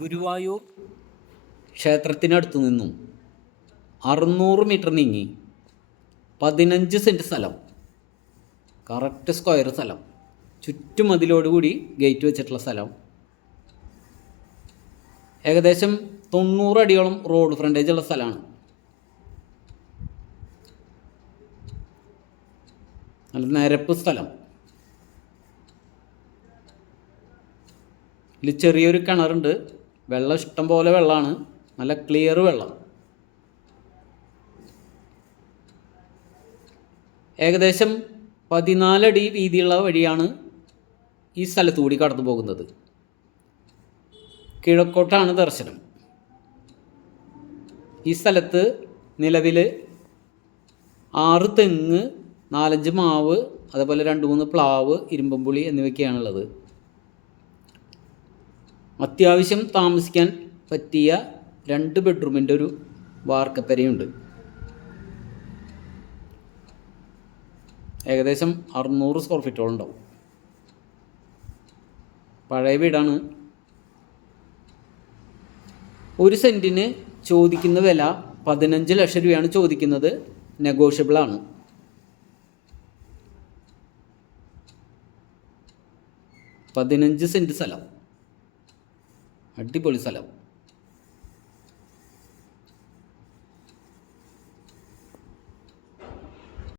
ഗുരുവായൂർ ക്ഷേത്രത്തിനടുത്തു നിന്നും 600 മീറ്റർ നീങ്ങി 15 സെൻറ്റ് സ്ഥലം, കറക്റ്റ് സ്ക്വയർ സ്ഥലം, ചുറ്റുമതിലോടുകൂടി ഗേറ്റ് വെച്ചിട്ടുള്ള സ്ഥലം, ഏകദേശം 90 അടിയോളം റോഡ് ഫ്രണ്ടേജ് ഉള്ള സ്ഥലമാണ്. നല്ല നിരപ്പ് സ്ഥലം. ഇതിൽ ചെറിയൊരു കിണറുണ്ട്. വെള്ളം ഇഷ്ടം പോലെ വെള്ളമാണ്, നല്ല ക്ലിയർ വെള്ളം. ഏകദേശം 14 അടി വീതിയുള്ള വഴിയാണ് ഈ സ്ഥലത്തു കൂടി കടന്നു പോകുന്നത്. കിഴക്കോട്ടാണ് ദർശനം. ഈ സ്ഥലത്ത് നിലവിൽ 6 തെങ്ങ്, 4-5 മാവ്, അതേപോലെ 2-3 പ്ലാവ്, ഇരുമ്പമ്പുളി എന്നിവയൊക്കെയാണുള്ളത്. അത്യാവശ്യം താമസിക്കാൻ പറ്റിയ 2 ബെഡ്റൂമിൻ്റെ ഒരു വാർക്കപ്പരയുണ്ട്. ഏകദേശം 600 സ്ക്വയർ ഫീറ്റോളം ഉണ്ടാവും. പഴയ വീടാണ്. 1 സെൻറ്റിന് ചോദിക്കുന്ന വില 15 ലക്ഷം രൂപയാണ് ചോദിക്കുന്നത്. നെഗോഷ്യബിളാണ്. 15 സെൻറ്റ് സ്ഥലം, അടിപൊളി സ്ഥലം.